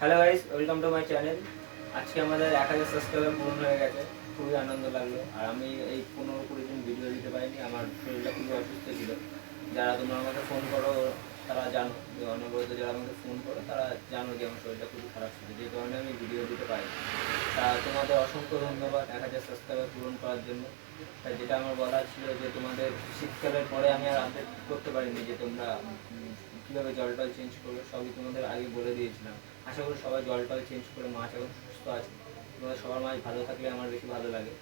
Hello guys, welcome to my channel. আজকে আমাদের 1000 subscriber পূরণ হয়ে গেছে, খুবই আনন্দ লাগলো। আর আমি এই 15-20 দিন ভিডিও দিতে পারিনি, আমার শরীরটা খুবই অসুস্থ ছিল। যারা তোমরা আমাকে ফোন করো তারা জানো যে অনবরত যারা আমাকে ফোন করো তারা জানো যে আমার শরীরটা খুবই খারাপ ছিল, যে কারণে আমি ভিডিও দিতে পারিনি। তা তোমাদের অসংখ্য ধন্যবাদ 1000 সাবস্ক্রাইবার পূরণ করার জন্য। তাই যেটা আমার বলার ছিল যে তোমাদের শীতকালের পরে আমি আর আপডেট করতে পারিনি যে তোমরা কীভাবে জল টল চেঞ্জ করবে, সবই তোমাদের আগে বলে দিয়েছিলাম। আশা করি সবাই জল টল চেঞ্জ করে মাছ এখন সুস্থ আছে। তোমাদের সবার মাছ ভালো থাকলে আমার বেশি ভালো লাগে।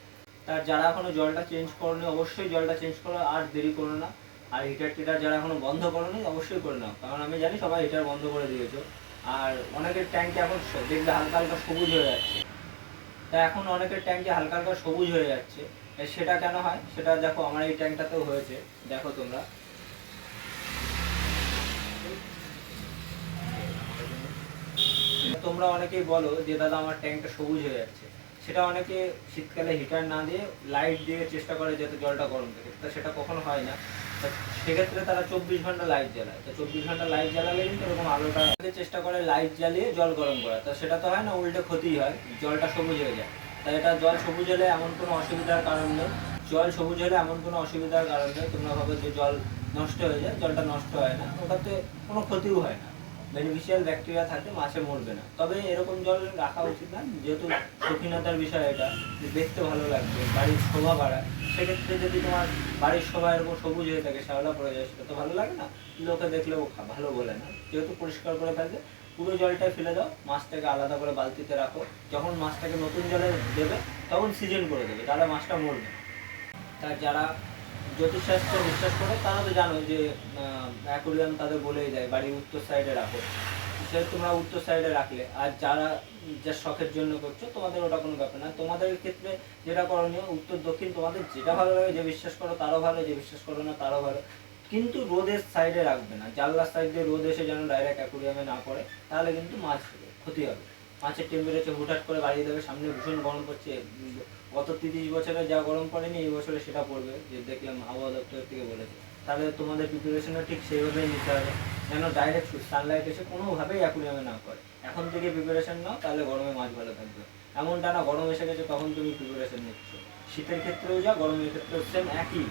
তার যারা এখনও জলটা চেঞ্জ করোনি অবশ্যই জলটা চেঞ্জ করো, আর দেরি করো না। আর হিটার টিটার যারা এখনও বন্ধ করোনি অবশ্যই করে নাও, কারণ আমি জানি সবাই হিটার বন্ধ করে দিয়েছো। আর অনেকের ট্যাঙ্কে এখন দেখবে হালকা হালকা সবুজ হয়ে যাচ্ছে। তা এখন অনেকের ট্যাঙ্কে হালকা হালকা সবুজ হয়ে যাচ্ছে, সেটা কেন হয় সেটা দেখো, আমার এই ট্যাঙ্কটাতেও হয়েছে। দেখো তোমরা, তোমরা অনেকেই বলো যে দাদা আমার ট্যাঙ্কটা সবুজ হয়ে যাচ্ছে। সেটা অনেকে শীতকালে হিটার না দিয়ে লাইট দিয়ে চেষ্টা করে যাতে জলটা গরম থাকে, তা সেটা কখনো হয় না। সেক্ষেত্রে তারা 24 ঘন্টা লাইট জ্বালায়। তো 24 ঘন্টা লাইট জ্বালালে কিন্তু এরকম আলোটা চেষ্টা করে লাইট জ্বালিয়ে জল গরম করা, তো সেটা তো হয় না, উল্টে ক্ষতি হয়, জলটা সবুজ হয়ে যায়। তাই এটা জল সবুজ হলে এমন কোনো অসুবিধার কারণ নেই। জল সবুজ হলে এমন কোনো অসুবিধার কারণ নেই। তোমরা ভাবো যে জল নষ্ট হয়ে যায়, জলটা নষ্ট হয় না, ওটাতে কোনো ক্ষতিও হয় না। বেনিফিশিয়াল ব্যাকটেরিয়া থাকে, মাছে মরবে না। তবে এরকম জল রাখা উচিত না, যেহেতু শৌখিনতার বিষয়, এটা দেখতে ভালো লাগবে, বাড়ির শোভা বাড়ায়। সেক্ষেত্রে যদি তোমার বাড়ির শোভা এরকম সবুজ হয়ে থাকে, শ্যাওলা পড়ে যায়, সেটা তো ভালো লাগে না, লোকে দেখলেও ভালো বলে না। যেহেতু পরিষ্কার করে ফেলবে, পুরো জলটা ফেলে দাও, মাছটাকে আলাদা করে বালতিতে রাখো। যখন মাছটাকে নতুন জলে দেবে তখন সিজন করে দেবে, তাহলে মাছটা মরবে। তার যারা জ্যোতিষশাস্ত্রে বিশ্বাস করে তারা তো জানো যে অ্যাকোরিয়াম তাদের বলেই দেয় বাড়ির উত্তর সাইডে রাখো, সে তোমরা উত্তর সাইডে রাখলে। আর যারা যা শখের জন্য করছো তোমাদের ওটা কোনো ব্যাপার না। তোমাদের ক্ষেত্রে যেটা করণীয় উত্তর দক্ষিণ, তোমাদের যেটা ভালো লাগে, যে বিশ্বাস করো তারও ভালো, যে বিশ্বাস করো না তারও ভালো। কিন্তু রোদের সাইডে রাখবে না, জানলার সাইড দিয়ে রোদ এসে যেন ডাইরেক্ট অ্যাকোরিয়ামে না পড়ে, তাহলে কিন্তু মাছ ক্ষতি হবে। মাছের টেম্পারেচার হুটহাট করে বাড়িয়ে দেবে। সামনে ভীষণ গরম পড়ছে, গত 30 বছরে যা গরম পড়েনি এই বছরে সেটা পড়বে, যে দেখলাম আবহাওয়া দপ্তর থেকে বলেছে। তাহলে তোমাদের প্রিপারেশনটা ঠিক সেইভাবেই নিতে হবে, যেন ডাইরেক্ট সানলাইট এসে কোনোভাবেই অ্যাকুরিয়ামে না পড়ে। এখন থেকে প্রিপারেশন নাও, তাহলে গরমে মাছ ভালো থাকবে। এমনটা না গরম এসে গেছে তখন তুমি প্রিপারেশন নিচ্ছ। শীতের ক্ষেত্রেও যা, গরমের ক্ষেত্রেও সেম একই।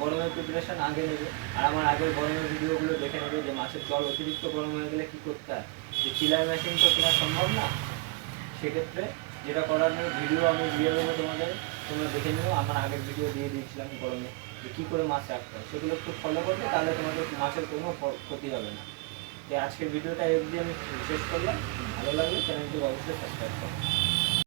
গরমের প্রিপারেশন আগে নেবে, আর আমার আগের গরমের ভিডিওগুলো দেখে নেবে যে মাছের জল অতিরিক্ত গরম হয়ে গেলে কী করতে হয়। যে চিলার মেশিন তো কেনা সম্ভব না, সেক্ষেত্রে যেটা করার নেই, ভিডিও আমি দিয়ে দেবো তোমাদের, তোমরা দেখে নিও। আমার আগের ভিডিও দিয়ে দিয়েছিলাম গরমে যে কী করে মাছ রাখতে হয়, সেগুলো একটু ফলো করবে, তাহলে তোমাদের মাছের কোনো ক্ষতি হবে না। তো আজকের ভিডিওটা এই অবধি আমি শেষ করলাম। ভালো লাগলে চ্যানেলটি অবশ্যই সাবস্ক্রাইব করো।